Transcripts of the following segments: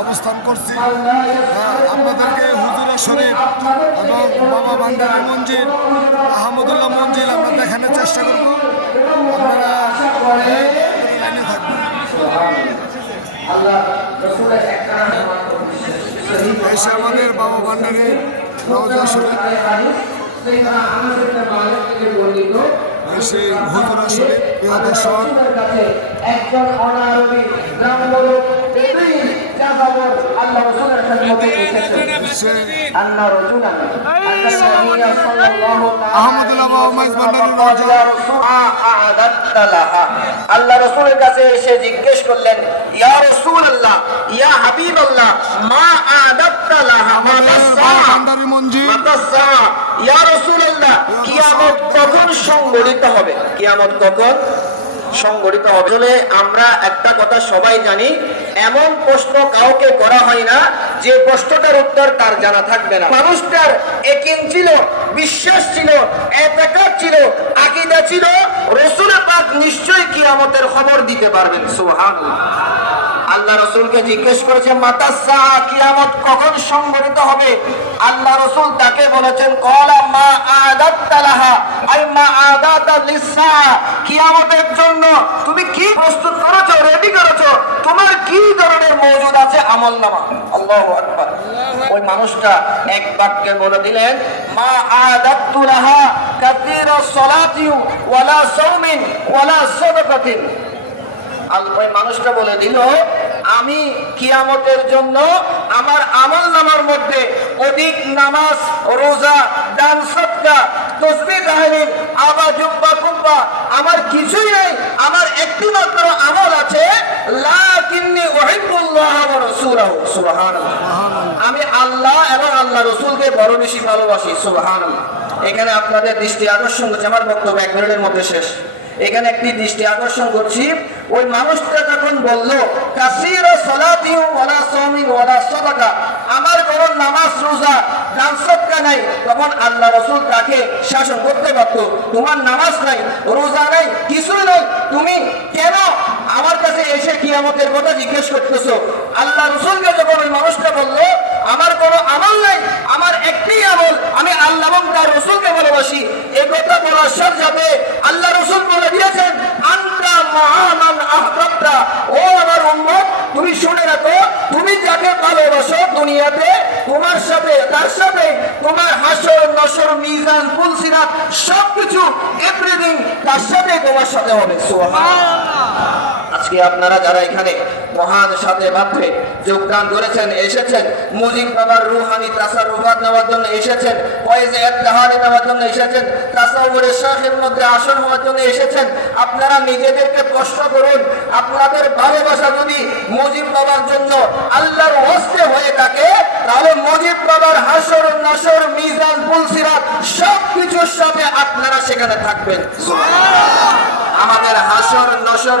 অবস্থান করছি হ্যাঁ, আপনাদেরকে হুজুরের শরীফ এবং বাবা ভান্ডারি মঞ্জিল আহমদুল্লাহ মঞ্জিল আমরা দেখানোর চেষ্টা করব আপনারা হ্যাঁ, থাকবেন এসে আমাদের বাবা ভান্ডারি এসে হুজুরা শরীফ প্রিয় দর্শক। একজন অনারবি আল্লাহ রাসূলের খেদমতে আল্লাহ রাসূলান আল্লাহ। আল্লাহ কাছে এসে জিজ্ঞেস করলেন ইয়া রসুলাল্লাহ ইয়া হাবিবাল্লাহ মা আদাত্তা লাহা মা আমাদের বাবা তাসা ভান্ডারি মঞ্জিল। মাতাসা ইয়া রাসূলুল্লাহ কিয়ামত কখন সংঘটিত হবে? কিয়ামত কখন সংগঠিত হবে? আমরা একটা কথা সবাই জানি এমন প্রশ্ন কাউকে করা হয় না, যে প্রশ্নটার উত্তর তার জানা থাকবে না। মানুষটার একিন ছিল, বিশ্বাস ছিল একাকার ছিল, আকিদা ছিল, রসুল পাক নিশ্চয়ই কিয়ামতের খবর দিতে পারবেন, সুবহানাল্লাহ। আল্লাহ রসুলকে জিজ্ঞেস করেছে মাতাসা, কিয়ামত কখন সংঘটিত হবে? আল্লাহ রসুল তাকে বলেছেন, কলা মা আই মা লিসা, কিয়ামতের জন্য তুমি কি প্রস্তুত করেছ রেডি করেছ? তোমার কি ধরনের মজুদ আছে? আমল নামা। আল্লাহু আকবার। ওই মানুষটা এক বাক্যে বলে দিলেন, মা আদাতু লাহা কাসীরা ওয়ালা সাওমিন ওয়ালা সাদাকাতিন। ওই মানুষটা বলে দিল আমি কিয়ামতের জন্য আমার আমল নামার মধ্যে অধিক নামাজ রোজা দান সৎকা তসবি তাহলিল আবা জুব্বা কুব্বা আমার কিছুই নেই আমার একটি মাত্র আমল আছে লাকিন্নি উহিব্বুল্লাহ ওয়া রাসূলাহু সুবহানাল্লাহ। আমি আল্লাহ এবং আল্লাহ রসুলকে বড় বেশি ভালোবাসি সুবহানাল্লাহ। এখানে আপনাদের দৃষ্টি আকর্ষণ করছে আমার বক্তব্য এক মিনিটের মধ্যে শেষ। এখানে একটি দৃষ্টি আকর্ষণ করছি। ওই মানুষটা যখন বলল, কাসির সলাতিউ ওয়ালা সাওমিন ওয়ালা সাদাকা, আমার কোনো নামাজ রোজা, দান সদকা নাই। তখন আল্লাহ রাসূল তাকে শাসন করতে পারতো। তোমার নামাজ নাই, রোজা নাই, কিছুই নাই। তুমি কেন আমার কাছে এসে কিয়ামতের কথা জিজ্ঞেস করতেছো? আল্লাহ রসুলকে যখন ওই মানুষটা বলল আমার কোনো আমল নাই আমার একটি আমল আমি আল্লাহ এবং তার রসুলকে ভালোবাসি বলার সাথে সাথে আল্লাহ রসুল বলে দিয়েছেন, আন্তা মহামান আহবাবটা ও আমার উম্মত, তুমি শুনে রাখো, তুমি যাকে ভালোবাসো দুনিয়াতে, তোমার সাথে, তার সাথে, তোমার হাসর, নসর, মিজান, ফুলসিরাত, সবকিছু এভরিথিং তার সাথে তোমার সাথে হবে। সুবহানাল্লাহ। আজকে আপনারা যারা এখানে মহান সাথে মাত্রে যোগদান করেছেন, এসেছেন। মুজিব বাবার রুহানি তাসারুফাত নেওয়ার জন্য এসেছেন। ওয়াইজে ইত্তেহাদি নেওয়ার জন্য এসেছেন। তাসাউরের শাহের মধ্যে আসন হওয়ার জন্য এসেছেন। আপনারা নিজেদেরকে প্রশ্ন করুন। আপনাদের ভালোবাসা যদি মুজিব বাবার জন্য আল্লাহর হস্তে হয়ে থাকে, তাহলে মুজিব বাবার হাসর, নাসর, মিজান, পুলসিরাত সব কিছুর সাথে আপনারা সেখানে থাকবেন আমাদের হাসর নসর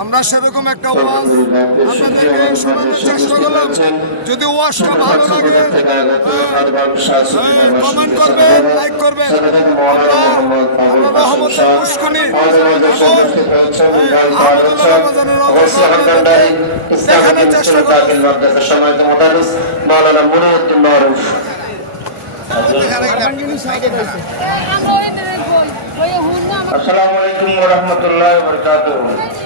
আমরা সেরকম একটা ওয়াজ আপনাদেরকে শোনানোর চেষ্টা করলাম। যদি ওয়াজটা ভালো লাগে কমেন্ট করবেন লাইক করবেন। আমরা আমরা দেখানোর চেষ্টা আসসালামু আলাইকুম ওয়া রাহমাতুল্লাহি ওয়া বারাকাতুহু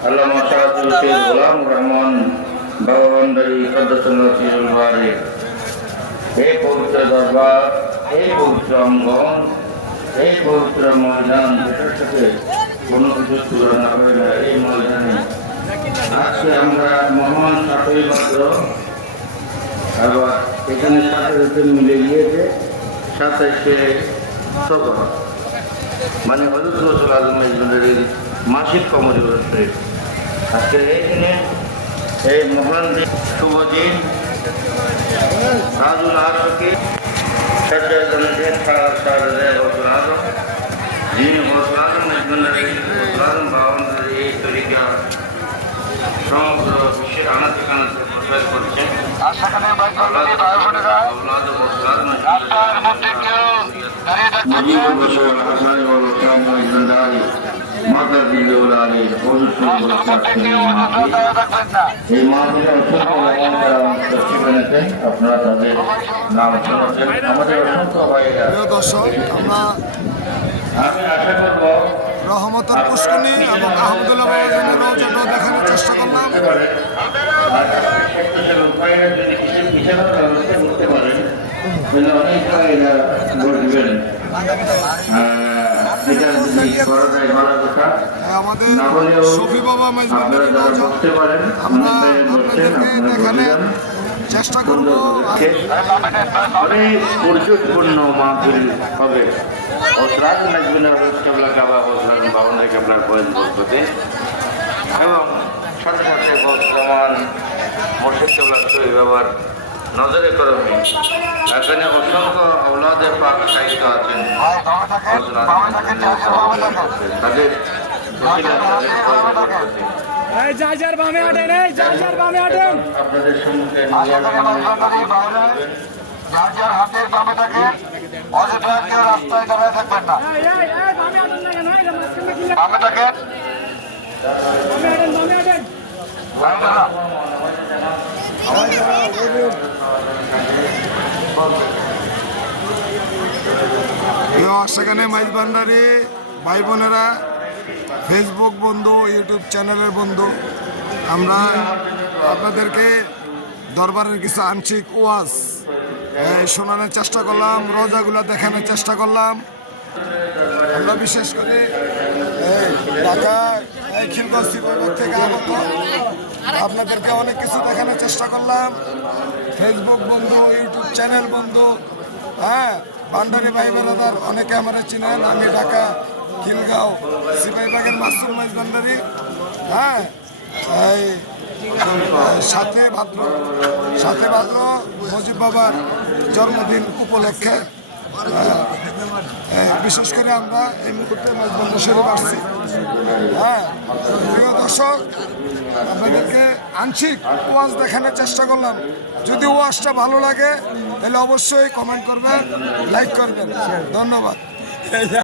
আল্লামা শাহাদুল সৈয়দ গোলাম রহমান বাবান্দারি কদ্দসুল বারে এই পবিত্র দরবার এই পবিত্র অঙ্গন এই পবিত্র ময়দান যেটার সাথে কোনো কিছু তুলনা হবে না, এই ময়দানে। আজকে আমরা মহান সাতই মাত্র আবার এখানে সাথে মিলে গিয়েছে সাতাশে সফর মানে হজরত রসুল আজম মাসিক কমরি হচ্ছে আজকে এই দিনে এই মহান শুভ দিন। সাধু নারকে সজ্জগ্রন্থে ঘোষণাদম দিন ঘোষণাদম ঘোষণাদম ভাবনের এই তরিকা সমগ্র বিশ্বের আনাতে কানাতে মাতা দিল্লি ওলারে এই মাহফিলে অসংখ্য রহমতের পুষ্কনি এবং আহমদুল্লাহ দেখানোর চেষ্টা করলাম। করতে পারেন আর শক্তিশালী উপায়ে যদি কিছু বিছানার করতে পারেন তাহলে অনেক ভাইয়েরা বসবেন এটা যদি করা যায় ভালো কথা। আমাদের সফি বাবা আপনারা যারা বসতে পারেন আমরা অনেক বসছেন আপনারা চেষ্টা করব মাহফিল হবে। ওসরাজ নাজমিনের কেবলা কাবা ওসরাজ বাবনের কেবলার বয়স বলতে। এবং সাথে সাথে বর্তমান মোর্শেদ তৈরি ব্যবহার নজরে করমে এখানে অসংখ্য আওলাদে পাক সাহিত্য আছেন। তাদের আপনাদের সম্মুখে যার যার হাতের বামে থাকে অযথা কেউ রাস্তায় দাঁড়ায় থাকবেন না। বামে? বামে থাকেন সেখানে মাইজ ভান্ডারি ভাই বোনেরা ফেসবুক বন্ধু ইউটিউব চ্যানেলের বন্ধু, আমরা আপনাদেরকে দরবারের কিছু আংশিক ওয়াজ শোনানোর চেষ্টা করলাম, রোজাগুলো দেখানোর চেষ্টা করলাম। আমরা বিশেষ করে ঢাকা খিলগঞ্জ থেকে আগত আপনাদেরকে অনেক কিছু দেখানোর চেষ্টা করলাম। ফেসবুক বন্ধু ইউটিউব চ্যানেল বন্ধু হ্যাঁ ভান্ডারি ভাই বেড়াদার অনেকে আমরা চিনেন। আমি ঢাকা, খিলগাঁও, সিপাহীবাগের মাসুম মাইজ ভান্ডারি হ্যাঁ এই, সাথে ভাদ্র সাথে ভাদ্র, মজিব বাবার জন্মদিন উপলক্ষে। বিশেষ করে আমরা এই মুহূর্তে শরীফ আসছি। হ্যাঁ প্রিয় দর্শক, আপনাদেরকে আংশিক ওয়াজ দেখানোর চেষ্টা করলাম। যদি ওয়াজটা ভালো লাগে, তাহলে অবশ্যই কমেন্ট করবেন লাইক করবেন। ধন্যবাদ।